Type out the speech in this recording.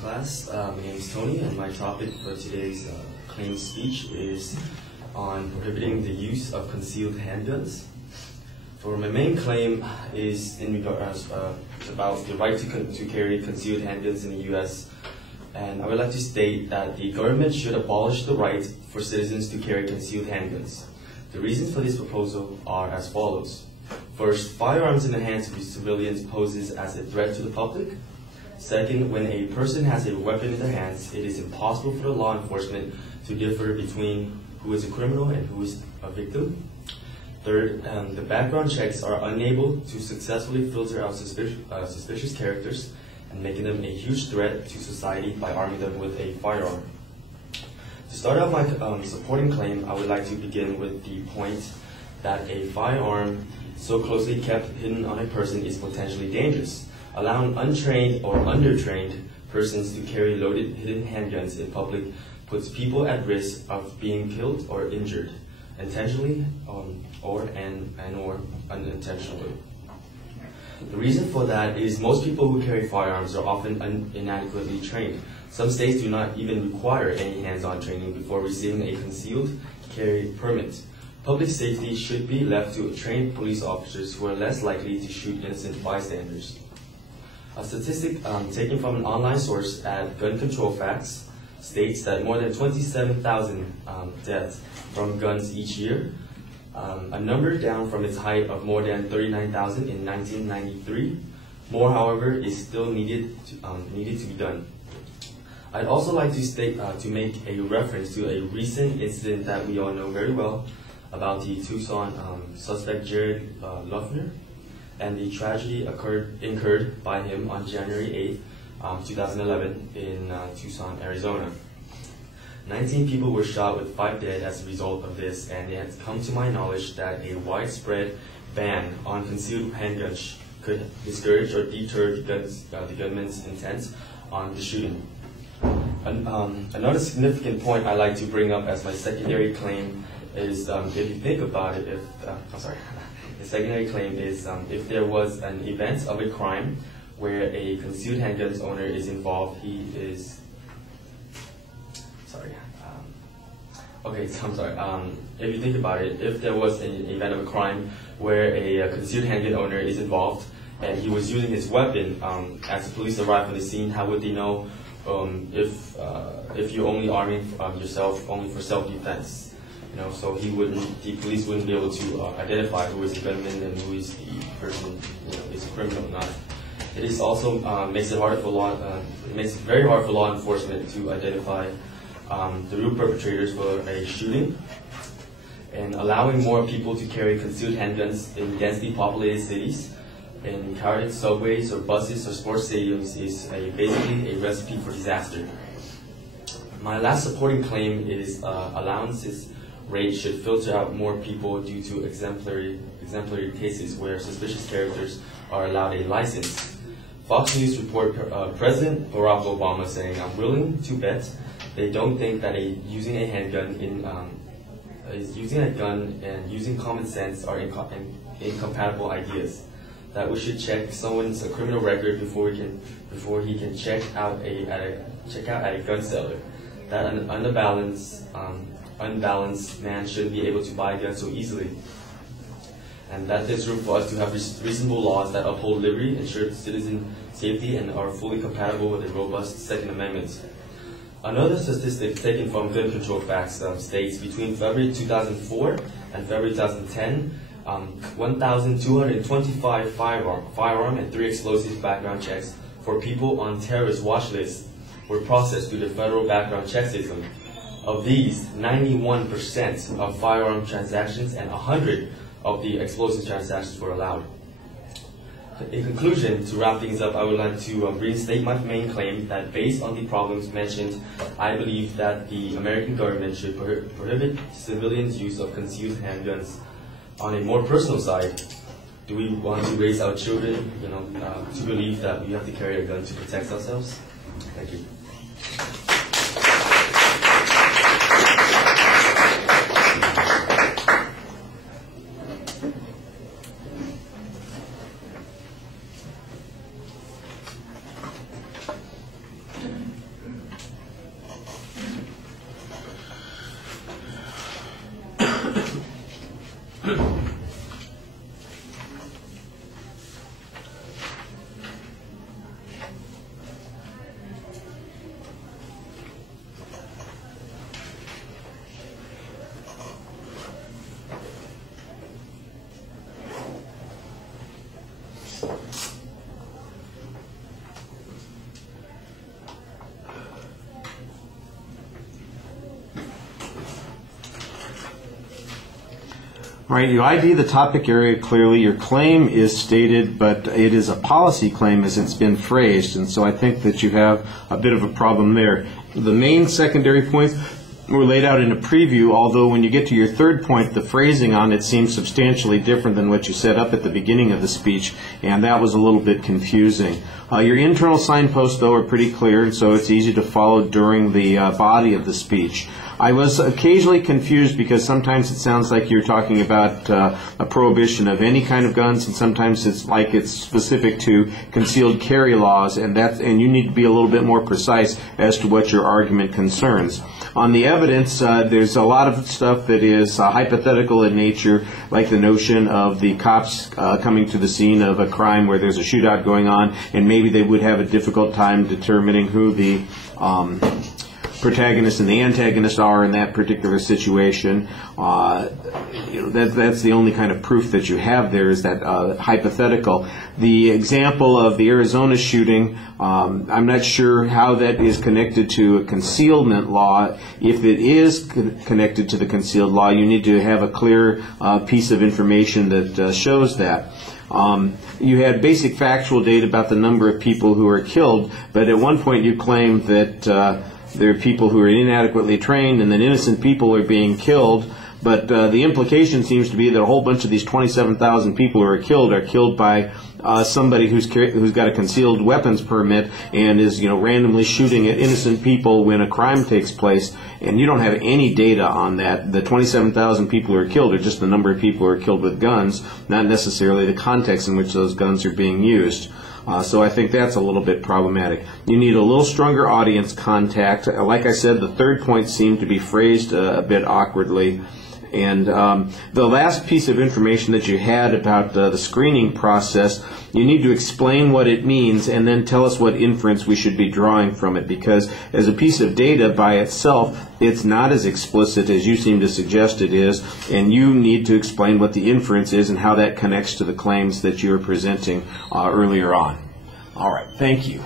class. My name is Tony, and my topic for today's claim speech is on prohibiting the use of concealed handguns. For my main claim is in regards about the right to carry concealed handguns in the U.S. And I would like to state that the government should abolish the right for citizens to carry concealed handguns. The reasons for this proposal are as follows. First, firearms in the hands of civilians poses as a threat to the public. Second, when a person has a weapon in their hands, it is impossible for the law enforcement to differ between who is a criminal and who is a victim. Third, the background checks are unable to successfully filter out suspicious characters and making them a huge threat to society by arming them with a firearm. To start out my supporting claim, I would like to begin with the point that a firearm so closely kept hidden on a person is potentially dangerous. Allowing untrained or undertrained persons to carry loaded hidden handguns in public puts people at risk of being killed or injured, intentionally or unintentionally. The reason for that is most people who carry firearms are often inadequately trained. Some states do not even require any hands-on training before receiving a concealed carry permit. Public safety should be left to trained police officers who are less likely to shoot innocent bystanders. A statistic taken from an online source at Gun Control Facts states that more than 27,000 deaths from guns each year, a number down from its height of more than 39,000 in 1993. More, however, is still needed to be done. I'd also like to make a reference to a recent incident that we all know very well about the Tucson suspect Jared Luffner and the tragedy incurred by him on January 8, 2011 in Tucson, Arizona. 19 people were shot with 5 dead as a result of this, and it has come to my knowledge that a widespread ban on concealed handguns could discourage or deter the gunman's intent on the shooting. Another significant point I like to bring up as my secondary claim is, if you think about it, the secondary claim is if there was an event of a crime where a concealed handguns owner is involved, if you think about it, if there was an event of a crime where a concealed handgun owner is involved and he was using his weapon, as the police arrive on the scene, how would they know if you're only arming yourself only for self-defense? So the police wouldn't be able to identify who is the gunman and who is the person, is a criminal or not. It is also makes it very hard for law enforcement to identify the real perpetrators for a shooting. And allowing more people to carry concealed handguns in densely populated cities, in crowded subways or buses or sports stadiums is basically a recipe for disaster. My last supporting claim is allowances rate should filter out more people due to exemplary cases where suspicious characters are allowed a license. Fox News report President Barack Obama saying, "I'm willing to bet they don't think that using a gun and using common sense are incompatible ideas. That we should check someone's criminal record before he can check out at a gun seller. That an unbalanced man shouldn't be able to buy a gun so easily. And that there's room for us to have reasonable laws that uphold liberty, ensure citizen safety, and are fully compatible with a robust Second Amendment." Another statistic taken from Gun Control Facts states between February 2004 and February 2010, 1,225 firearm and 3 explosive background checks for people on terrorist watch lists were processed through the federal background check system. Of these, 91% of firearm transactions and 100 of the explosive transactions were allowed. In conclusion, to wrap things up, I would like to reinstate my main claim that based on the problems mentioned, I believe that the American government should prohibit civilians' use of concealed handguns. On a more personal side, do we want to raise our children, to believe that we have to carry a gun to protect ourselves? Thank you. Right, you ID the topic area clearly. Your claim is stated, but it is a policy claim as it's been phrased, and so I think that you have a bit of a problem there. The main secondary points were laid out in a preview, although when you get to your third point, the phrasing on it seems substantially different than what you set up at the beginning of the speech, and that was a little bit confusing. Your internal signposts, though, are pretty clear, and so it's easy to follow during the body of the speech. I was occasionally confused because sometimes it sounds like you're talking about a prohibition of any kind of guns, and sometimes it's like it's specific to concealed carry laws, and you need to be a little bit more precise as to what your argument concerns. On the evidence, there's a lot of stuff that is hypothetical in nature, like the notion of the cops coming to the scene of a crime where there's a shootout going on, and maybe they would have a difficult time determining who the protagonist and the antagonist are in that particular situation. That's the only kind of proof that you have there, is that hypothetical. The example of the Arizona shooting, I'm not sure how that is connected to a concealment law. If it is connected to the concealed law, you need to have a clear piece of information that shows that. You had basic factual data about the number of people who were killed, but at one point you claimed that there are people who are inadequately trained and that innocent people are being killed, but the implication seems to be that a whole bunch of these 27,000 people who are killed by somebody who's got a concealed weapons permit and is randomly shooting at innocent people when a crime takes place, and you don't have any data on that. The 27,000 people who are killed are just the number of people who are killed with guns, not necessarily the context in which those guns are being used. So I think that's a little bit problematic. You need a little stronger audience contact. Like I said, the third point seemed to be phrased a bit awkwardly. And the last piece of information that you had about the screening process, you need to explain what it means and then tell us what inference we should be drawing from it, because as a piece of data by itself, it's not as explicit as you seem to suggest it is, and you need to explain what the inference is and how that connects to the claims that you were presenting earlier on. All right, thank you.